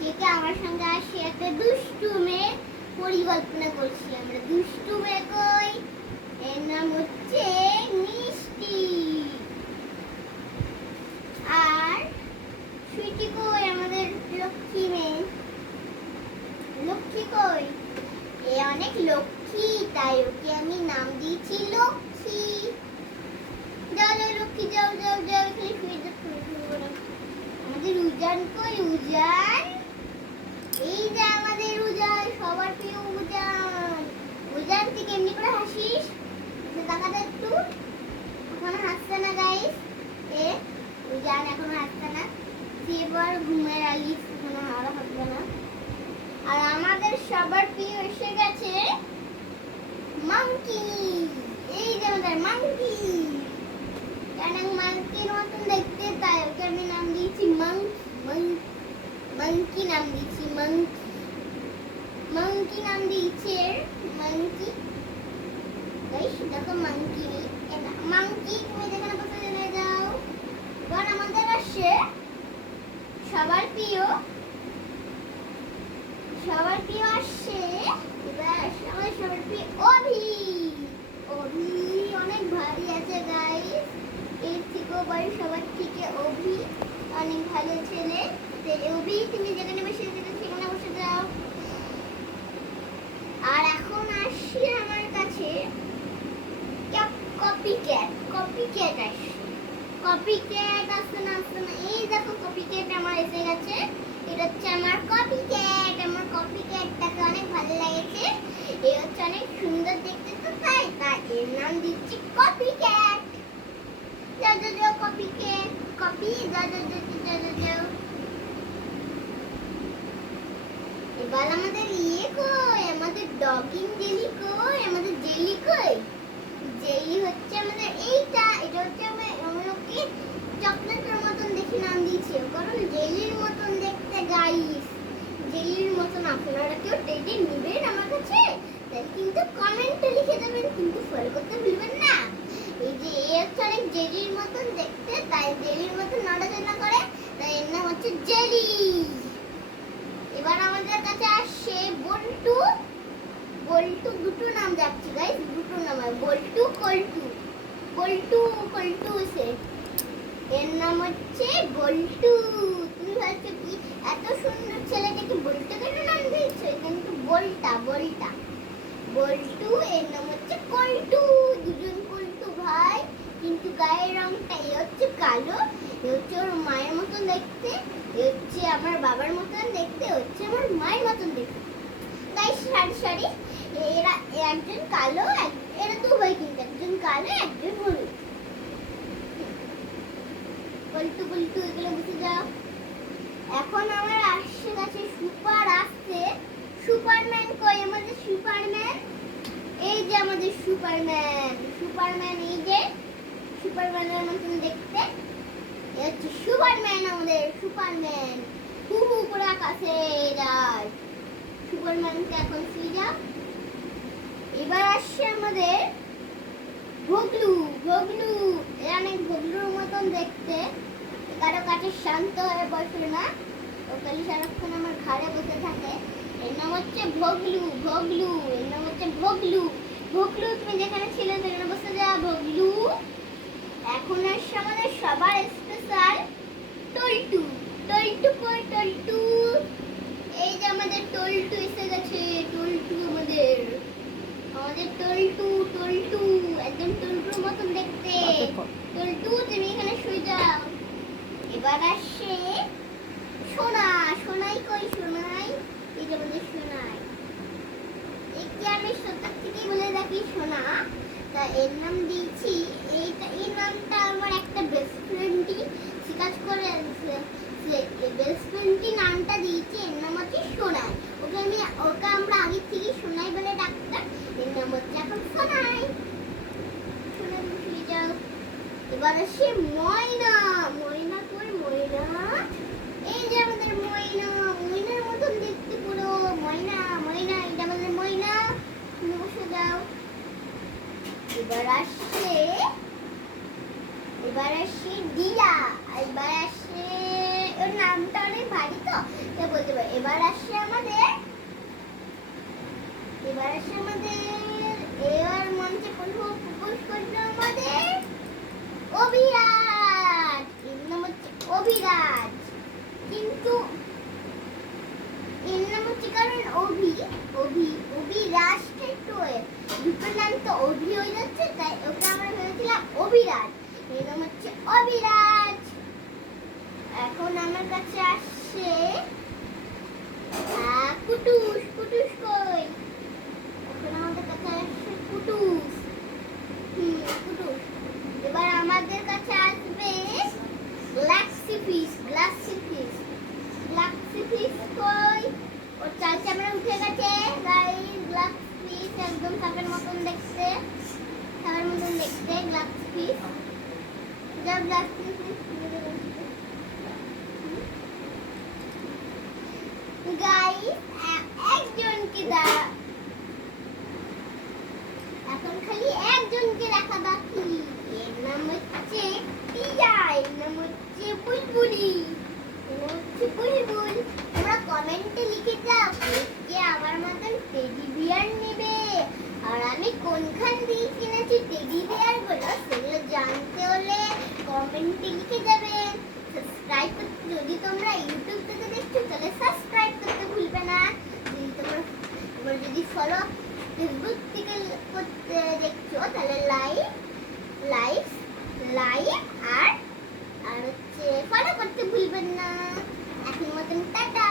থেকে আমার সঙ্গে আসি একটা দুষ্টুমের পরিকল্পনা করছি আমরা। দুষ্টুমে কই, এর নাম হচ্ছে মিষ্টি। আর সুইটি কই, আমাদের লক্ষ্মী মেয়ে। লক্ষ্মী কই, এ অনেক লক্ষ্মী, তাই ওকে আমি নাম দিয়েছি লক্ষ্মী। যাও যাও লক্ষ্মী, যাও যাও যাও, এখানে শুয়ে যাও। আমাদের উজান কই, উজান, এই যে আমাদের উজান, সবার প্রিয় উজান। উজান তুই কেমনি করে হাসিস, তাকাতে একটু। এখনো হাসছে না গাইস, এ উজান এখনো হাসছে না। তুই এবার ঘুমের আলিস, এখনো আরো হাসবে না। আর আমাদের সবার প্রিয় এসে গেছে মাংকি। এই যে আমাদের মাংকি, কারণ মাংকির মতন দেখতে, তাই ওকে আমি নাম দিয়েছি মাংকি নাম দিয়েছি মাংকি নাম দিয়েছে মাংকি। গাইস দেখো মাংকি, মাংকি তুমি যেখানে বসে চলে যাও। এবার আমাদের আসছে সবার প্রিয় আসছে, এবার আসছে আমাদের সবার প্রিয় অভি। অভি অনেক ভারী আছে গাইস, এর থেকেও বড় সবার থেকে অভি অনেক ভালো ছেলে। অভি তুমি যেখানে বসে সেখানে বসে যাও। আর এখন আসছে আমার কাছে কপিক্যাট আসছে। কপিক্যাট আসছে না, এই দেখো কপিক্যাট আমার এসে গেছে। এটা হচ্ছে আমার কপিক্যাট। আমার কপিক্যাটটাকে অনেক ভালো লেগেছে, এ হচ্ছে অনেক সুন্দর দেখতে, তো তাই এর নাম দিচ্ছি কপিক্যাট। যাও যাও যাও কপিক্যাট, কপি, যাও যাও যাও যাও। এবার আমাদের কই, আমাদের ডগিং জেলি কই, আমাদের জেলি কই। জেলি হচ্ছে আমাদের এইটা, এটা হচ্ছে আমাকে চকলেটের মতন দেখে নাম দিয়েছে, কারণ জেলির মতন দেখতে গাইস। জেলির মতন আপনারা কেউ টেডি নেবেন আমার কাছে, তাই কিন্তু কমেন্টে লিখে দেবেন, কিন্তু ফলো করতে ভুলবেন না। এই যে এ হচ্ছে অনেক জেলির মতন দেখতে, তাই জেলির মতন নড়াচড়া করে, তাই এর নাম হচ্ছে জেলি। এবার আমাদের কাছে আসছে বল্টু। দুটো নাম যাচ্ছে গাইস, দুটো নাম হয় বল্টু কল্টু। কল্টু সে, এর নাম হচ্ছে বল্টু। তুমি ভাবছো কি এত সুন্দর ছেলেটাকে বল্টু কেন নাম দিয়েছো, কিন্তু বল্টু, এর নাম হচ্ছে কল্টু। দুজন কল্টু ভাই, কিন্তু গায়ের রংটা এ হচ্ছে কালো, এ হচ্ছে ওর মায়ের মতন দেখতে, এ হচ্ছে আমার বাবার মতন দেখতে, হচ্ছে আমার মায়ের মতন দেখতে। গাইস সারি এরা একজন কালো, এরা দু ভাই, কিন্তু একজন কালো একজন হলুদ। বল্টু এগুলো বুঝে যাও। এখন আমার আসছে কাছে সুপারম্যান কই, আমাদের সুপারম্যান। এই যে আমাদের সুপারম্যান, এই যে সুপারম্যানের মতন দেখতে, এই হচ্ছে সুপারম্যান, আমাদের সুপারম্যান। হু করে আকাশে যায়। সুপারম্যানকে এখন শুয়ে যাও। এবার আসছে আমাদের ভগলু। এরা অনেক ভগলুর মতন দেখতে, কারো কাছে শান্ত হয়ে বসে না, ও খালি সারাক্ষণ আমার ঘাড়ে বসে থাকে। এর নাম হচ্ছে ভগলু। এর নাম হচ্ছে ভগলু। তুমি যেখানে ছিলে সেখানে বসে যা ভগলু। এখন আসছে আমাদের সবার স্পেশাল টল্টু। কই টল্টু, এই যে আমাদের টল্টু এসে গেছে। টল্টু আমাদের টল্টু একদম টল্টুর মতন দেখতে। টল্টু তুমি এখানে শুয়ে যাও। এবার আসছে সোনাই কই, এই যে আমাদের সোনাই। একে আমি ছোটর থেকেই বলে রাখি সোনা, তা এর নাম দিয়েছি এইটা। এই নামটা আমার একটা বেস্ট ফ্রেন্ডই কাজ করে, বেস্ট ফ্রেন্ডই নামটা দিয়েছি, এর নাম হচ্ছে সোনাই। ওকে আমরা আগে থেকেই সোনাই বলে ডাকতাম, এর নাম হচ্ছে এখন সোনাই। শুনে যাও। এবার আসে ময়না কই, এই যে আমাদের ময়নার মতন দেখতে পুরো। ময়না, এটা আমাদের ময়না। তুমি বসে যাও। এবার আসছে দিয়া। এবার আসছে ওর নামটা অনেক ভারী তো তাই বলতে পারি। এবার আসছে আমাদের এবার মঞ্চে প্রপোজ করলো আমাদের অভিরাজ। এর নাম হচ্ছে অভিরাজ, কিন্তু এর নাম হচ্ছে কারণ অভিরাজটা একটু দুটোর নাম তো অভি হয়ে যাচ্ছে, তাই ওকে আমরা ভেবেছিলাম অভিরাজ। এর নাম হচ্ছে অভিরাজ। এখন আমার কাছে আসছে কুটুস। কুটুস কই? এখন আমাদের কাছে আসছে কুটুস। কুটুস। এবার আমাদের কাছে আসবে গ্লাক্সি ফিশ। কই? ওর চাল চামড়া উঠে গেছে গাইস। গ্লাক্সি ফিশ একদম সাপের মতন দেখতে, গ্লাক্সি ফিশ। যা গ্লাক্সি ফিশ গাইস, একজনকে দ্বারা এখন খালি একজনকে দেখা বাকি। এর নাম হচ্ছে টিয়া। এর নাম হচ্ছে বুলবুলি। বুলবুল। তোমরা কমেন্টে লিখে যাও কে আমার মতন টেডি বিয়ার নেবে, আর আমি কোনখান দিয়ে কিনেছি টেডি বিয়ার গুলো সেগুলো জানতে হলে কমেন্টে লিখে যাবেন। সাবস্ক্রাইব করতে, যদি তোমরা ইউটিউব থেকে দেখছো তাহলে সাবস্ক্রাইব করতে ভুলবে না। যদি ফলো ফেসবুক থেকে করতে দেখছো তাহলে লাইক আর হচ্ছে ফলো করতে ভুলবেন না। এখন মতন টাটা।